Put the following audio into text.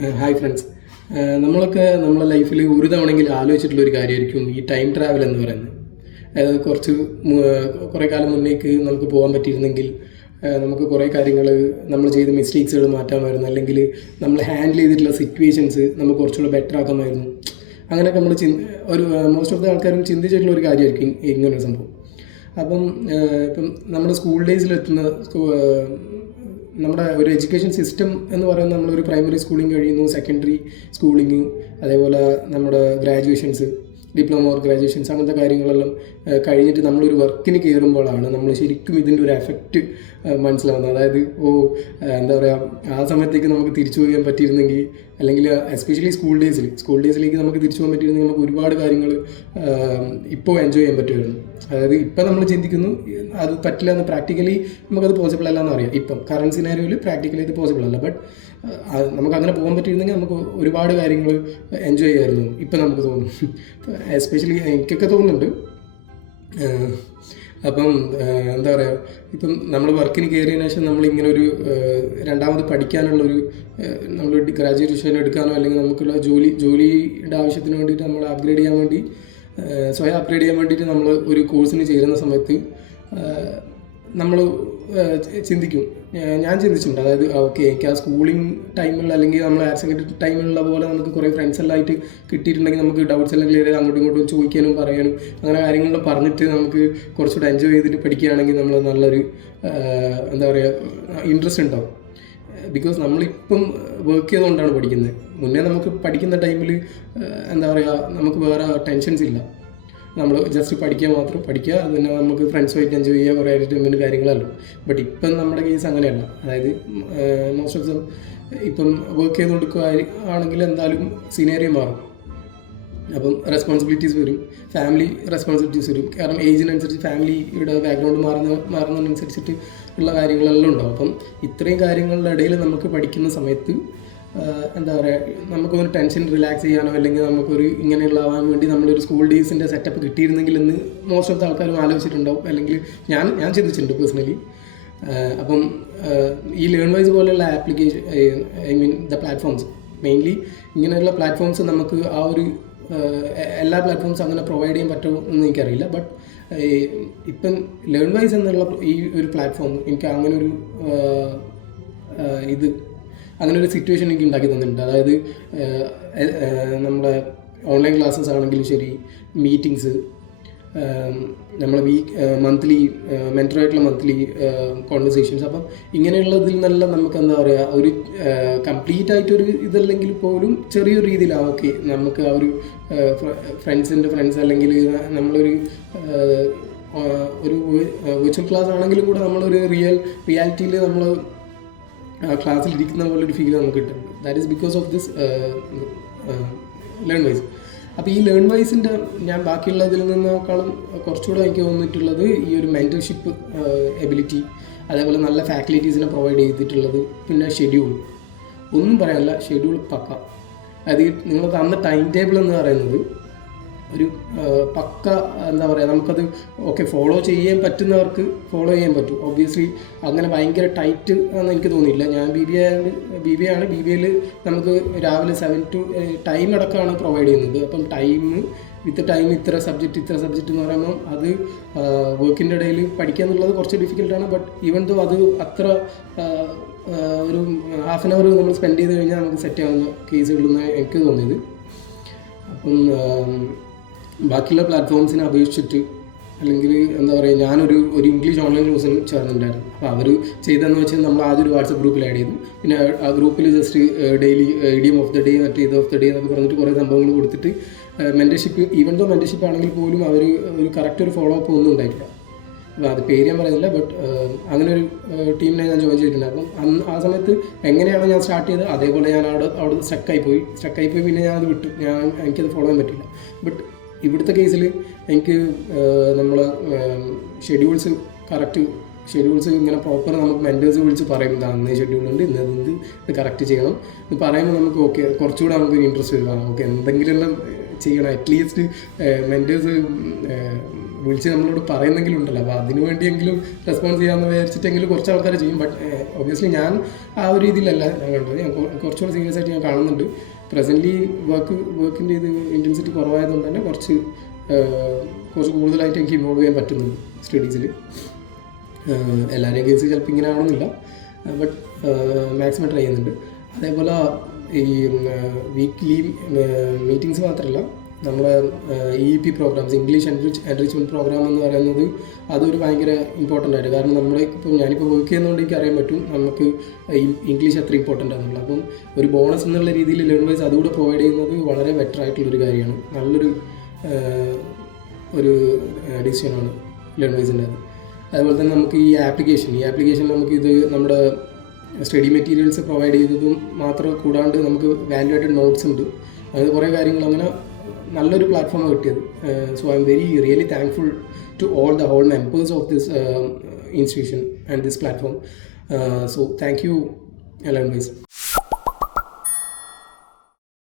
Hi friends. നമ്മളൊക്കെ നമ്മളെ ലൈഫിൽ ഒരു തവണയെങ്കിൽ ആലോചിച്ചിട്ടുള്ള ഒരു കാര്യമായിരിക്കും ഈ ടൈം ട്രാവൽ എന്ന് പറയുന്നത്. അതായത് കുറച്ച് കുറേ കാലം മുന്നേക്ക് നമുക്ക് പോകാൻ പറ്റിയിരുന്നെങ്കിൽ നമുക്ക് കുറേ കാര്യങ്ങൾ നമ്മൾ ചെയ്ത മിസ്റ്റേക്സുകൾ മാറ്റാമായിരുന്നു. അല്ലെങ്കിൽ നമ്മൾ ഹാൻഡിൽ ചെയ്തിട്ടുള്ള സിറ്റുവേഷൻസ് നമുക്ക് കുറച്ചുകൂടെ ബെറ്റർ ആക്കാമായിരുന്നു. അങ്ങനെയൊക്കെ നമ്മൾ ചിന്തി ഒരു മോസ്റ്റ് ഓഫ് ദ ആൾക്കാരും ചിന്തിച്ചിട്ടുള്ള ഒരു കാര്യമായിരിക്കും ഇങ്ങനൊരു സംഭവം. അപ്പം ഇപ്പം നമ്മുടെ സ്കൂൾ ഡേയ്സിലെത്തുന്ന നമ്മുടെ ഒരു എഡ്യൂക്കേഷൻ സിസ്റ്റം എന്ന് പറയുന്നത് നമ്മളൊരു പ്രൈമറി സ്കൂളിംഗ് കഴിയുന്നു സെക്കൻഡറി സ്കൂളിംഗ് അതേപോലെ നമ്മുടെ ഗ്രാജുവേഷൻസ് ഡിപ്ലോമ ഓർ ഗ്രാജുവേഷൻസ് അങ്ങനത്തെ കാര്യങ്ങളെല്ലാം കഴിഞ്ഞിട്ട് നമ്മളൊരു വർക്കിന് കയറുമ്പോഴാണ് നമ്മൾ ശരിക്കും ഇതിന്റെ ഒരു എഫക്റ്റ് മനസ്സിലാവുന്നത്. അതായത് ഓ എന്താ പറയുക ആ സമയത്തേക്ക് നമുക്ക് തിരിച്ചു പോകാൻ പറ്റിയിരുന്നെങ്കിൽ അല്ലെങ്കിൽ എസ്പെഷ്യലി സ്കൂൾ ഡേയ്സിൽ സ്കൂൾ ഡേയ്സിലേക്ക് നമുക്ക് തിരിച്ചു പോകാൻ പറ്റിയിരുന്നെങ്കിൽ നമുക്ക് ഒരുപാട് കാര്യങ്ങൾ ഇപ്പോൾ എൻജോയ് ചെയ്യാൻ പറ്റുമായിരുന്നു. അതായത് ഇപ്പം നമ്മൾ ചിന്തിക്കുന്നു അത് പറ്റില്ല എന്ന് പ്രാക്ടിക്കലി നമുക്കത് പോസിബിൾ അല്ല എന്ന് അറിയാം ഇപ്പം കറണ്ട് സിനാരിയോയിൽ പ്രാക്ടിക്കലി ഇത് പോസിബിൾ അല്ല. ബട്ട് നമുക്ക് അങ്ങനെ പോകാൻ പറ്റിയിരുന്നെങ്കിൽ നമുക്ക് ഒരുപാട് കാര്യങ്ങൾ എൻജോയ് ചെയ്യായിരുന്നു. ഇപ്പം നമുക്ക് തോന്നും. എസ്പെഷ്യലി എനിക്കൊക്കെ തോന്നുന്നുണ്ട് അപ്പം എന്താ പറയുക ഇപ്പം നമ്മൾ വർക്കിന് കയറിയതിനു ശേഷം നമ്മളിങ്ങനെ ഒരു രണ്ടാമത് പഠിക്കാനുള്ള ഒരു നമ്മൾ ഗ്രാജുവേഷൻ എടുക്കാനോ അല്ലെങ്കിൽ നമുക്കുള്ള ജോലി ജോലിയുടെ ആവശ്യത്തിന് വേണ്ടിയിട്ട് നമ്മൾ അപ്ഗ്രേഡ് ചെയ്യാൻ വേണ്ടി സ്വയം അപ്ഗ്രേഡ് ചെയ്യാൻ വേണ്ടിയിട്ട് നമ്മൾ ഒരു കോഴ്സിന് ചേരുന്ന സമയത്ത് നമ്മൾ ചിന്തിക്കും. ഞാൻ ചിന്തിച്ചിട്ടുണ്ട്. അതായത് ഓക്കെ എനിക്ക് ആ സ്കൂളിംഗ് ടൈമിൽ അല്ലെങ്കിൽ നമ്മൾ ഹയർ സെക്കൻഡറി ടൈമിലുള്ള പോലെ നമുക്ക് കുറേ ഫ്രണ്ട്സ് എല്ലാം ആയിട്ട് കിട്ടിയിട്ടുണ്ടെങ്കിൽ നമുക്ക് ഡൗട്ട്സ് എല്ലാം ക്ലിയർ ചെയ്ത് അങ്ങോട്ടും ഇങ്ങോട്ടും ചോദിക്കാനും പറയാനും അങ്ങനെ കാര്യങ്ങളെല്ലാം പറഞ്ഞിട്ട് നമുക്ക് കുറച്ചുകൂടെ എൻജോയ് ചെയ്തിട്ട് പഠിക്കുകയാണെങ്കിൽ നമ്മൾ നല്ലൊരു എന്താ പറയുക ഇൻട്രസ്റ്റ് ഉണ്ടാവും. ബിക്കോസ് നമ്മളിപ്പം വർക്ക് ചെയ്തുകൊണ്ടാണ് പഠിക്കുന്നത്. മുന്നേ നമുക്ക് പഠിക്കുന്ന ടൈമിൽ എന്താ പറയുക നമുക്ക് വേറെ ടെൻഷൻസ് ഇല്ല. നമ്മൾ ജസ്റ്റ് പഠിക്കുക മാത്രം. പഠിക്കുക അതിനെ നമുക്ക് ഫ്രണ്ട്സുമായിട്ട് എൻജോയ് ചെയ്യുക കുറേ എന്റർടൈൻമെന്റ് കാര്യങ്ങളല്ലോ. ബട്ട് ഇപ്പം നമ്മുടെ കേസ് അങ്ങനെയല്ല. അതായത് മോസ്റ്റ് ഓഫ് ദം ഇപ്പം വർക്ക് ചെയ്ത് കൊടുക്കുക ആണെങ്കിൽ എന്തായാലും സിനേറിയ മാറും. അപ്പം റെസ്പോൺസിബിലിറ്റീസ് വരും. ഫാമിലി റെസ്പോൺസിബിലിറ്റീസ് വരും. കാരണം ഏജിനനുസരിച്ച് ഫാമിലിയുടെ ബാക്ക്ഗ്രൗണ്ട് മാറുന്ന മാറുന്നതിനനുസരിച്ചിട്ട് ഉള്ള കാര്യങ്ങളെല്ലാം ഉണ്ടാവും. അപ്പം ഇത്രയും കാര്യങ്ങളുടെ ഇടയിൽ നമുക്ക് പഠിക്കുന്ന സമയത്ത് എന്താ പറയുക നമുക്കൊരു ടെൻഷൻ റിലാക്സ് ചെയ്യാനോ അല്ലെങ്കിൽ നമുക്കൊരു ഇങ്ങനെയുള്ള ആവാൻ വേണ്ടി നമ്മളൊരു സ്കൂൾ ഡേയ്സിന്റെ സെറ്റപ്പ് കിട്ടിയിരുന്നെങ്കിൽ എന്ന് മോസ്റ്റ് ഓഫ് ദ ആൾക്കാരും ആലോചിച്ചിട്ടുണ്ടാവും. അല്ലെങ്കിൽ ഞാൻ ഞാൻ ചിന്തിച്ചിട്ടുണ്ട് പേഴ്സണലി അപ്പം ഈ ലേൺ വൈസ് പോലെയുള്ള application I mean the platforms mainly ഇങ്ങനെയുള്ള പ്ലാറ്റ്ഫോംസ് നമുക്ക് ആ ഒരു എല്ലാ പ്ലാറ്റ്ഫോംസ് അങ്ങനെ പ്രൊവൈഡ് ചെയ്യാൻ പറ്റുമോ എന്ന് എനിക്കറിയില്ല. ബട്ട് ഇപ്പം ലേൺ വൈസ് എന്നുള്ള ഈ ഒരു പ്ലാറ്റ്ഫോം എനിക്ക് അങ്ങനെ ഒരു ഇത് അങ്ങനെ ഒരു സിറ്റുവേഷൻ എനിക്ക് ഉണ്ടാക്കി തന്നിട്ടുണ്ട്. അതായത് നമ്മളെ ഓൺലൈൻ ക്ലാസ്സസ് ആണെങ്കിലും ശരി മീറ്റിങ്സ് നമ്മളെ വീക്ക് മന്ത്ലി മെന്ററായിട്ടുള്ള മന്ത്ലി കോൺവെർസേഷൻസ് അപ്പം ഇങ്ങനെയുള്ളതിൽ നല്ല നമുക്ക് എന്താ പറയുക ഒരു കംപ്ലീറ്റ് ആയിട്ടൊരു ഇതല്ലെങ്കിൽ പോലും ചെറിയൊരു രീതിയിലാണ് ഓക്കെ നമുക്ക് ആ ഒരു ഫ്രണ്ട്സിന്റെ ഫ്രണ്ട്സ് അല്ലെങ്കിൽ നമ്മളൊരു ഒരു വിർച്വൽ ക്ലാസ് ആണെങ്കിലും കൂടെ നമ്മളൊരു റിയൽ റിയാലിറ്റിയിൽ നമ്മൾ ക്ലാസ്സിൽ ഇരിക്കുന്ന പോലെ ഒരു ഫീൽ നമുക്ക് കിട്ടുന്നുണ്ട് that is because of this learn wise അപ്പോൾ ഈ ലേൺ വൈസിന്റെ ഞാൻ ബാക്കിയുള്ളതിൽ നിന്നേക്കാളും കുറച്ചുകൂടെ എനിക്ക് തോന്നിയിട്ടുള്ളത് ഈ ഒരു മെന്റർഷിപ്പ് എബിലിറ്റി അതേപോലെ നല്ല ഫാക്കൽറ്റീസിനെ പ്രൊവൈഡ് ചെയ്തിട്ടുള്ളത് പിന്നെ ഷെഡ്യൂൾ ഒന്നും പറയാനില്ല ഷെഡ്യൂൾ പക്ക. അതായത് നിങ്ങൾ തന്ന ടൈം ടേബിൾ എന്ന് പറയുന്നത് ഒരു പക്ക എന്താ പറയുക നമുക്കത് ഓക്കെ ഫോളോ ചെയ്യാൻ പറ്റുന്നവർക്ക് ഫോളോ ചെയ്യാൻ പറ്റും. ഒബ്വിയസ്ലി അങ്ങനെ ഭയങ്കര ടൈറ്റ് എന്ന് എനിക്ക് തോന്നിയില്ല. ഞാൻ ബി ബി ആയത് ബി ബി ആണ്. ബി ബി എയിൽ നമുക്ക് രാവിലെ സെവൻ ടു ടൈം അടക്കമാണ് പ്രൊവൈഡ് ചെയ്യുന്നത്. അപ്പം ടൈം വിത്ത് ടൈം ഇത്ര സബ്ജക്റ്റ് ഇത്ര സബ്ജക്റ്റ് എന്ന് പറയുമ്പോൾ അത് വർക്കിന്റെ ഇടയിൽ പഠിക്കുക എന്നുള്ളത് കുറച്ച് ഡിഫിക്കൽട്ടാണ് ബട്ട് ഈവൻ ദോ അത് അത്ര ഒരു ഹാഫ് ആൻ അവർ നമ്മൾ സ്പെൻഡ് ചെയ്ത് കഴിഞ്ഞാൽ നമുക്ക് സെറ്റ് ആവുന്ന കേസുകളെന്ന് എനിക്ക് തോന്നിയത്. അപ്പം ബാക്കിയുള്ള പ്ലാറ്റ്ഫോംസിനെ അപേക്ഷിച്ചിട്ട് അല്ലെങ്കിൽ എന്താ പറയുക ഞാനൊരു ഒരു ഇംഗ്ലീഷ് ഓൺലൈൻ കോഴ്സിന് ചേർന്നിട്ടുണ്ടായിരുന്നു. അപ്പോൾ അവർ ചെയ്തതെന്ന് വെച്ചാൽ നമ്മൾ ആദ്യം ഒരു വാട്സപ്പ് ഗ്രൂപ്പിൽ ആഡ് ചെയ്തു. പിന്നെ ആ ഗ്രൂപ്പിൽ just daily idiom of the day മറ്റേ ഇത് ഓഫ് ദ ഡേ എന്നൊക്കെ പറഞ്ഞിട്ട് കുറേ സംഭവങ്ങൾ കൊടുത്തിട്ട് മെന്റർഷിപ്പ് ഈവൻ ദോ മെന്റർഷിപ്പ് ആണെങ്കിൽ പോലും അവർ ഒരു കറക്റ്റ് ഒരു ഫോളോ അപ്പ് ഒന്നും ഉണ്ടായിട്ടില്ല. അപ്പോൾ അത് പേര് ഞാൻ പറയുന്നില്ല ബട്ട് അങ്ങനെ ഒരു ടീമിനെ ഞാൻ ജോയിൻ ചെയ്തിട്ടുണ്ടായിരുന്നു അന്ന് ആ സമയത്ത് എങ്ങനെയാണ് ഞാൻ സ്റ്റാർട്ട് ചെയ്തത് അതേപോലെ ഞാൻ അവിടെ അവിടെ സ്റ്റക്കായി പോയി. സ്റ്റക്കായി പോയി പിന്നെ ഞാൻ അത് വിട്ടു. ഞാൻ എനിക്കത് ഫോളോ ചെയ്യാൻ പറ്റില്ല. ബട്ട് ഇവിടുത്തെ കേസിൽ എനിക്ക് നമ്മൾ ഷെഡ്യൂൾസ് കറക്റ്റ് ഷെഡ്യൂൾസ് ഇങ്ങനെ പ്രോപ്പർ നമുക്ക് മെന്റേഴ്സ് വിളിച്ച് പറയും ഇത് അന്ന് ഷെഡ്യൂൾ ഉണ്ട് ഇന്ന് ഇത് ഇത് കറക്റ്റ് ചെയ്യണം. ഇത് പറയുമ്പോൾ നമുക്ക് ഓക്കെ കുറച്ചുകൂടെ നമുക്ക് ഇൻട്രസ്റ്റ് വരും. നമുക്ക് എന്തെങ്കിലും എല്ലാം ചെയ്യണം. അറ്റ്ലീസ്റ്റ് മെന്റേഴ്സ് വിളിച്ച് നമ്മളോട് പറയുന്നെങ്കിലും ഉണ്ടല്ലോ. അപ്പോൾ അതിനു വേണ്ടിയെങ്കിലും റെസ്പോൺസ് ചെയ്യാമെന്ന് വിചാരിച്ചിട്ടെങ്കിലും കുറച്ച് ആൾക്കാർ ചെയ്യും. ബട്ട് ഒബ്വിയസ്ലി ഞാൻ ആ ഒരു രീതിയിലല്ല ഞാൻ കണ്ടത്. ഞാൻ കുറച്ചുകൂടെ സീരിയസ് ആയിട്ട് ഞാൻ കാണുന്നുണ്ട്. പ്രസന്റ്ലി വർക്ക് വർക്കിന്റെ ഇത് ഇന്റൻസിറ്റി കുറവായതുകൊണ്ട് തന്നെ കുറച്ച് കുറച്ച് കൂടുതലായിട്ട് എനിക്ക് ഇൻവോൾവ് ചെയ്യാൻ പറ്റുന്നുണ്ട് സ്റ്റഡീസിൽ എല്ലാവരെയും കേസ് ചിലപ്പോൾ ഇങ്ങനെ ആവണമെന്നില്ല. ബട്ട് മാക്സിമം ട്രൈ ചെയ്യുന്നുണ്ട്. അതേപോലെ ഈ വീക്ക്ലി മീറ്റിങ്സ് മാത്രമല്ല നമ്മുടെ E P programs English enrich enrichment program എന്ന് പറയുന്നത് അതൊരു ഭയങ്കര ഇമ്പോർട്ടന്റ് ആയിട്ട്. കാരണം നമ്മുടെ ഇപ്പം ഞാനിപ്പോൾ വർക്ക് ചെയ്യുന്നതുകൊണ്ട് എനിക്ക് അറിയാൻ പറ്റും നമുക്ക് ഇംഗ്ലീഷ് എത്ര ഇമ്പോർട്ടന്റ് ആണെന്നുള്ളത്. അപ്പം ഒരു ബോണസ് എന്നുള്ള രീതിയിൽ ലേൺ വൈസ് അതുകൂടെ പ്രൊവൈഡ് ചെയ്യുന്നത് വളരെ ബെറ്റർ ആയിട്ടുള്ളൊരു കാര്യമാണ്. നല്ലൊരു ഒരു ഡിസിഷനാണ് ലേൺ വൈസിന്റെ അത്. അതുപോലെ തന്നെ നമുക്ക് ഈ ആപ്ലിക്കേഷൻ ഈ ആപ്ലിക്കേഷൻ നമുക്ക് ഇത് നമ്മുടെ സ്റ്റഡി മെറ്റീരിയൽസ് പ്രൊവൈഡ് ചെയ്തതും മാത്രം കൂടാണ്ട് നമുക്ക് വാല്യൂ ആയിട്ട് നോട്ട്സ് ഉണ്ട്. അങ്ങനെ കുറേ കാര്യങ്ങൾ അങ്ങനെ നല്ലൊരു പ്ലാറ്റ്ഫോമാണ് കിട്ടിയത്. So I'm very really thankful to all the whole members of this institution and this platform so thank you എല്ലാം